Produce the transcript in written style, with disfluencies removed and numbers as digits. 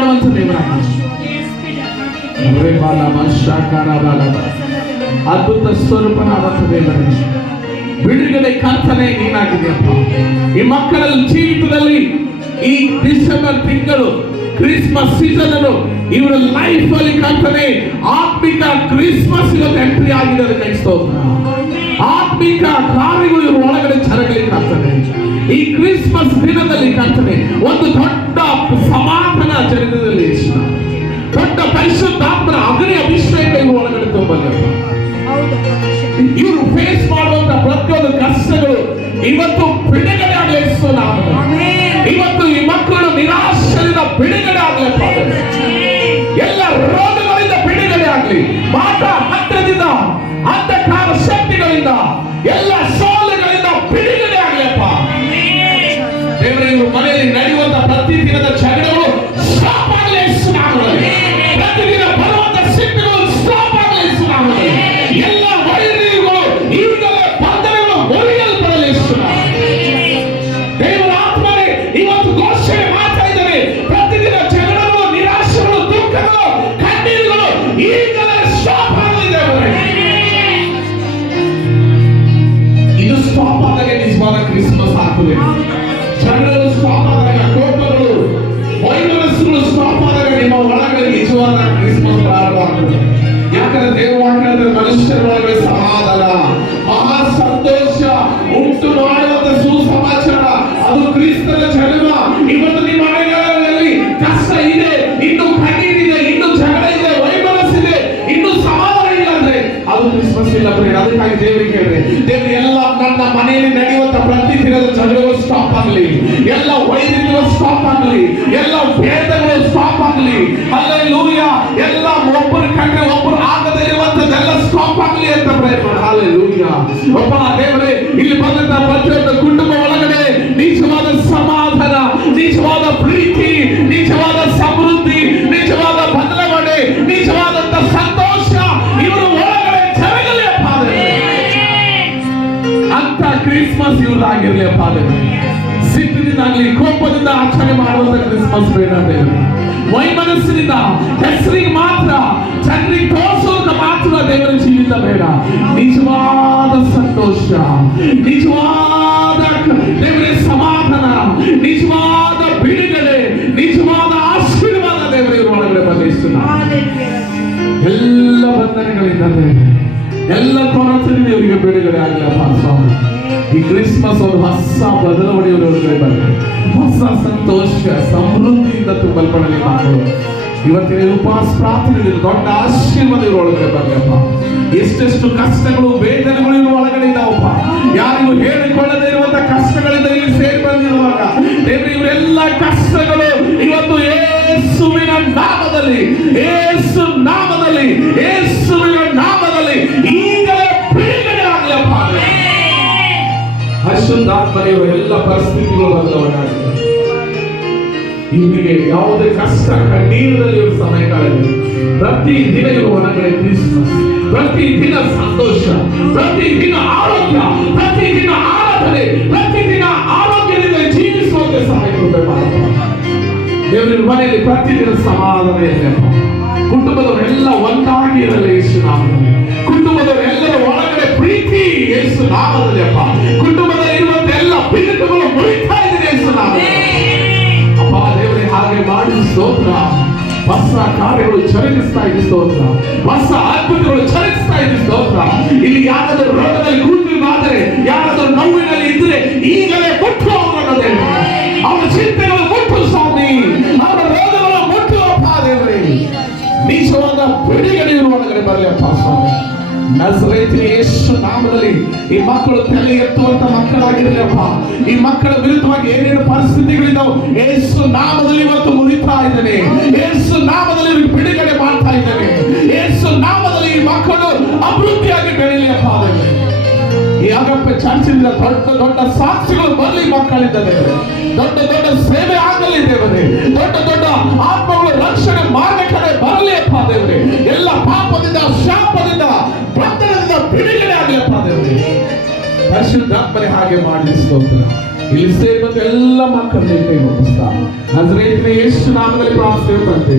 ಮಾಡುವಂತ ದೇವರಾಗಿ ಅದ್ಭುತ ಸ್ವರೂಪನಾದಂತ ದೇವರೇ, ಬಿಡುಗಡೆ ಕರ್ತನೆ ನೀನಾಗಿದೆಯಪ್ಪ. ಈ ಮಕ್ಕಳ ಜೀವಿತದಲ್ಲಿ ಈ ಡಿಸೆಂಬರ್ ತಿಂಗಳು ಕ್ರಿಸ್ಮಸ್ ಸೀಸನ್ ಅನ್ನು ಇವರ ಲೈಫ್ ಅಲ್ಲಿ ಕರ್ತನೆ ಆತ್ಮಿಕ ಕ್ರಿಸ್ಮಸ್ ಇವತ್ತು ಎಂಟ್ರಿ ಆಗಿದೆ. ಅದಕ್ಕೆ ಸ್ತೋತ್ರ. ಆತ್ಮಿಕ ಕಾರ್ಯಗಳು ಇವರು ಒಳಗಡೆ ಜರಗಲಿ ಕರ್ತನೆ. ಈ ಕ್ರಿಸ್ಮಸ್ ದಿನದಲ್ಲಿ ಕರ್ತನೆ ಒಂದು ದೊಡ್ಡ ಸಮಾಧಾನ ಜಗದಲ್ಲಿ, ದೊಡ್ಡ ಪರಿಶುದ್ಧಾತ್ಮನ ಅಗ್ನಿ ಅಭಿಷೇಕ ಇವರು ಒಳಗಡೆ ತುಂಬಲಿ. ಇವರು ಫೇಸ್ ಮಾಡುವಂತ ಪ್ರತಿಯೊಂದು ಕಷ್ಟಗಳು ಇವತ್ತು ಬಿಡುಗಡೆ ಆಗಲಿ. ಇವತ್ತು ಈ ಮಕ್ಕಳು ನಿರಾಶೆಯಿಂದ ಬಿಡುಗಡೆ ಆಗಲಪ್ಪ. ಎಲ್ಲ ರೋಗಗಳಿಂದ ಬಿಡುಗಡೆ ಆಗಲಿ. ಮಾಟ ಹತ್ತಿರದಿಂದ ಅಂಧಕಾರ ಶಕ್ತಿಗಳಿಂದ ಎಲ್ಲ ಸೋಲುಗಳಿಂದ ಬಿಡುಗಡೆ ಆಗಲಪ್ಪ. ದೇವರೇ, ಇವರು ಮನೆಯಲ್ಲಿ ನಡೆಯುವಂತ ಪ್ರತಿ ದಿನದ ಜಗಳಗಳು ಸ್ಟಾಪ್ ಆಗಲಿ. ಪ್ರತಿದಿನ ಬರುವಂತ ಸಿಟ್ಟುಗಳು ಸ್ಟಾಪ್ ಆಗಲಿ. ಎಲ್ಲ ವೈರಿಗಳು ಈಗಲೇ ಬಂಧನಗಳು ಮುರಿಯಲ್ಪಡಲಿ. ದೇವರ ಆತ್ಮನೇ ಇವತ್ತು ಘೋಷಣೆ ಮಾಡ್ತಾ ಇದ್ದಾರೆ. ಪ್ರತಿದಿನ ಜಗಳಗಳು, ನಿರಾಶೆಗಳು, ದುಃಖಗಳು, ಕಣ್ಣೀರುಗಳು ಈಗಲೇ ಸ್ಟಾಪ್ ಆಗಲಿ. ದೇವರೇ, ಇದು ಸ್ಟಾಪ್ ಆದಾಗ ನಿಜವಾದ ಕ್ರಿಸ್ಮಸ್ ಆಗ್ತದೆ. ಜಗಳಗಳು ಸ್ಟಾಪ್ ಆದಾಗ, ಕೋಪಗಳು, ವೈಮನಸ್ಸುಗಳು ಸ್ಟಾಪ್ ಆದಾಗ ನಿಮ್ಮ ಒಳಗಡೆ ನಿಜವಾದ ಕ್ರಿಸ್ಮಸ್ ಪ್ರಾರಂಭ ಆಗ್ತದೆ. ಯಾಕಂದ್ರೆ ದೇವವಾಕ್ಯದ ಮನುಷ್ಯರ ಒಳಗಡೆ ಸಮಾಧಾನ, ಮಹಾ ಸಂತೋಷ ಉಂಟು ಮಾಡುವಂತ ಸುಸಮಾಚಾರ, ಅದು ಕ್ರಿಸ್ತನ ಜನ್ಮ. ಇವತ್ತು ನಿಮ್ಮ ಮನೆಗಳಲ್ಲಿ ಕಷ್ಟ ಇದೆ, ಇನ್ನು ಕಣ್ಣೀರಿದೆ, ಇನ್ನು ಜಗಳ ಇದೆ, ವೈಮನಸ್ಸಿದೆ, ಇನ್ನು ಸಮಾಧಾನ ಇಲ್ಲ ಅಂದ್ರೆ ಅದು ಕ್ರಿಸ್ಮಸ್ ಇಲ್ಲ ಬರೀ. ಅದಕ್ಕಾಗಿ ದೇವರಿಗೆ ಹೇಳಿದ್ರೆ, ದೇವರು ಎಲ್ಲ ನನ್ನ ಮನೆಯಲ್ಲಿ ನಡೆಯುವಂತ ಪ್ರತಿ ದಿನದ ಜಗಳಗಳು ಸ್ಟಾಪ್ ಆಗಲಿ, ಎಲ್ಲ ವೈದ್ಯಗಳು ಸ್ಟಾಪ್ ಆಗಲಿ, ಎಲ್ಲ ಭೇದಗಳು ಸ್ಟಾಪ್ ಆಗಲಿ. ಹಲ್ಲೆಲೂಯಾ. ಎಲ್ಲ ಒಬ್ಬರು ಕಂಡ್ರೆ ಒಬ್ಬರು ಆಗದೇ ಇರುವಂತದ್ದೆಲ್ಲ ಸ್ಟಾಪ್ ಆಗಲಿ ಅಂತ ಪ್ರಯತ್ನ. ಹಲ್ಲೆಲೂಯಾ. ಒಬ್ಬ ದೇವರೇ, ಇಲ್ಲಿ ಬಂದಂತ ಪ್ರತಿಯೊಂದು ಕುಟುಂಬ ಒಳಗಡೆ ನಿಜವಾದ ಸಮಾಧಾನ, ನಿಜವಾದ ಪ್ರೀತಿ, ನಿಜವಾದ ಸಮೃದ್ಧಿ, ನಿಜವಾದ ಬದಲಾವಣೆ, ನಿಜವಾದಂತ ಸಂತೋಷ ಇವರು ಒಳಗಡೆ ಜರಗಲಿ ಅಪ್ಪ. ಅಂತ ಕ್ರಿಸ್ಮಸ್ ಇವ್ರದಾಗಿರ್ಲಿ ಅಪ್ಪ. ಸಿಟ್ಟಿನಿಂದಾಗ್ಲಿ, ಕೋಪದಿಂದ ಆಚರಣೆ ಮಾಡುವಂತ ಕ್ರಿಸ್ಮಸ್ ಬೇಡ ದೇವರು. ವೈಮನಸ್ಸಿನಿಂದ ಹೆಸರಿಗೆ ಮಾತ್ರ, ಜನರಿಗೆ ತೋರಿಸೋಕೆ ಮಾತ್ರ ದೇವರ ಜೀವಿತ ಬೇಡ. ನಿಜವಾದ ಸಂತೋಷ, ನಿಜವಾದ ದೇವರೇ ಸಮಾಧಾನ, ನಿಜವಾದ ಬಿಡುಗಡೆ, ನಿಜವಾದ ಆಶೀರ್ವಾದ ದೇವರ ಇವರು ಒಳಗಡೆ ಬಂದಿస్తున్నారు. ಎಲ್ಲ ಬಂಧನಗಳಿಂದ ದೇವರೇ, ಎಲ್ಲ ಕೊರತೆಯಿಂದ ಇವರಿಗೆ ಬಿಡುಗಡೆ ಆಗಲಪ್ಪ ಸ್ವಾಮಿ. ಈ ಕ್ರಿಸ್ಮಸ್ ಒಂದು ಹೊಸ ಬದಲಾವಣೆ ಒಳಗಡೆ ಬರಲಿ. ಹೊಸ ಸಂತೋಷ, ಸಮೃದ್ಧಿಯಿಂದ ತುಂಬಲ್ಪಡಲಿ ಮಕ್ಕಳು. ಇವತ್ತಿನ ಉಪವಾಸ ಪ್ರಾರ್ಥನೆ ದೊಡ್ಡ ಆಶೀರ್ವಾದ ಇವರು ಒಳಗಡೆ ಬರಲಪ್ಪ. ಎಷ್ಟೆಷ್ಟು ಕಷ್ಟಗಳು, ವೇದನೆಗಳು ಇರುವ ಒಳಗಡೆ ಇದ್ದಾವಪ್ಪ. ಯಾರಿಗೂ ಹೇಳಿಕೊಳ್ಳದೆ ಇರುವಂತ ಕಷ್ಟಗಳಿಂದ ಇಲ್ಲಿ ಸೇರಿ ಬಂದಿರುವಾಗ ದೇವರು ಇವರೆಲ್ಲ ಕಷ್ಟಗಳು ಇವತ್ತು ಯೇಸುವಿನ ನಾಮದಲ್ಲಿ, ಯೇಸು ನಾಮದಲ್ಲಿ, ಯೇಸುವಿನ ನಾಮದಲ್ಲಿ ಈಗಲೇ ಬಿಡುಗಡೆ ಆಗಲಪ್ಪ. ಪರಿಶುದ್ಧಾತ್ಮನೇ ಎಲ್ಲ ಪರಿಸ್ಥಿತಿಗಳು ಬದಲಾವಣೆ ಆಗಿದೆ. ಇವರಿಗೆ ಯಾವುದೇ ಕಷ್ಟ, ಕಣ್ಣೀರಿನಲ್ಲಿ ಇವರು ಸಮಯ ಕಳೆದರು. ಪ್ರತಿ ದಿನ ಇವರು ಹೊರಗಡೆ ಕ್ರಿಸ್ಮಸ್, ಪ್ರತಿ ದಿನ ಸಂತೋಷ, ಪ್ರತಿ ದಿನ ಆರೋಗ್ಯ, ಪ್ರತಿ ದಿನ ಆರಾಧನೆ, ಪ್ರತಿ ದಿನ ಆರೋಗ್ಯದಿಂದ ಜೀವಿಸುವಂತೆ ಸಹಾಯ ಕೊಡಬೇಕು. ದೇವರ ಮನೆಯಲ್ಲಿ ಪ್ರತಿದಿನ ಸಮಾಧಾನ ಇರಬೇಕು. ಕುಟುಂಬದವರೆಲ್ಲ ಒಂದಾಗಿ ಇರಲಿ ಯೇಸು ನಾಮದಲ್ಲಿ. ಕುಟುಂಬದವರೆಲ್ಲರ ಒಳಗಡೆ ಪ್ರೀತಿ ಯೇಸು ನಾಮದಲ್ಲಿ ಅಪ್ಪ. ಕುಟುಂಬದಲ್ಲಿ ಇರುವಂತ ಎಲ್ಲ ಬಿರುಕುಗಳು ಮುರಿತಾ ಇದ್ದಾರೆ ಯೇಸು ನಾಮದಲ್ಲಿ ಅಪ್ಪ. ದೇವರೇ, ಹಾಗೆ ಮಾಡಿ ಸ್ತೋತ್ರ. ಹೊಸ ಕಾರ್ಯಗಳು ಜರುಗಿಸ್ತಾ ಇದೆ ಸ್ತೋತ್ರ. ಹೊಸ ಅದ್ಭುತಗಳು ಜರುಗಿಸ್ತಾ ಇದೆ ಸ್ತೋತ್ರ. ಇಲ್ಲಿ ಯಾರಾದರೂ ರೋಗದಲ್ಲಿ ಕೂತಿರುವಾದರೆ, ಯಾರಾದರೂ ನೋವಿನಲ್ಲಿ ಇದ್ರೆ ಈಗಲೇ ಮುಟ್ಟು ಅವರನ್ನು. ಅವರ ಚಿಂತೆಗಳು ಮುಟ್ಟು ಸ್ವಾಮಿ, ಅವರ ರೋಗಗಳು ಮುಟ್ಟು ಅಪ್ಪ. ದೇವರೇ, ನಿಜವಾದ ಬಿಡುಗಡೆ ಒಳಗಡೆ ಬರಲಿ ಅಪ್ಪ ಸ್ವಾಮಿ. ನಜರೇತಿನ ಯೇಸು ನಾಮದಲ್ಲಿ ಈ ಮಕ್ಕಳು ತಲೆ ಎತ್ತುವಂತ ಮಕ್ಕಳಾಗಿರಲಿಪ್ಪ. ಈ ಮಕ್ಕಳ ವಿರುದ್ಧವಾಗಿ ಏನೇನು ಪರಿಸ್ಥಿತಿಗಳಿದ್ದಾವೆ ಯೇಸು ನಾಮದಲ್ಲಿ ಇವತ್ತು ಮುರಿತಾ ಇದ್ದಾನೆ. ಯೇಸು ನಾಮದಲ್ಲಿ ಇವರಿಗೆ ಬಿಡುಗಡೆ ಮಾಡ್ತಾ ಇದ್ದಾನೆ. ಯೇಸು ನಾಮದಲ್ಲಿ ಈ ಮಕ್ಕಳು ಅಭಿವೃದ್ಧಿಯಾಗಿ ಬೆಳೆಯಲಿಪ್ಪ. ಈ ಅಗಪ್ಯ ಚರ್ಚಿಂದ ದೊಡ್ಡ ದೊಡ್ಡ ಸಾಕ್ಷಿಗಳು ಬರಲಿ ಮಕ್ಕಳಿದ್ದಾರೆ. ದೊಡ್ಡ ದೊಡ್ಡ ಸೇವೆ ಆಗಲಿ ದೇವರೇ. ದೊಡ್ಡ ದೊಡ್ಡ ಆತ್ಮಗಳು ರಕ್ಷಣೆ ಮಾರ್ಗ ಕಡೆ ಬರಲಿ ಅಪ್ಪ ದೇವರೇ. ಎಲ್ಲ ಪಾಪದಿಂದ, ಶಾಪದಿಂದ, ಬಂಧನದಿಂದ ಬಿಡುಗಡೆ ಆಗಲಿ ಅಪ್ಪ ದೇವರೇ. ಪರಿಶುದ್ಧಾತ್ಮನೇ ಹಾಗೆ ಮಾಡಲಿ ಸ್ತೋತ್ರ. ಇಲ್ಲಿ ಸೇರಿದಂತ ಎಲ್ಲ ಮಕ್ಕಳನ್ನ ಕೈ ಒಪ್ಪಿಸ್ತಾ ನಜರೇತಿನ ಯೇಸು ನಾಮದಲ್ಲಿ ಪ್ರಾರ್ಥಿಸ್ತೇವೆ ತಂದೆ.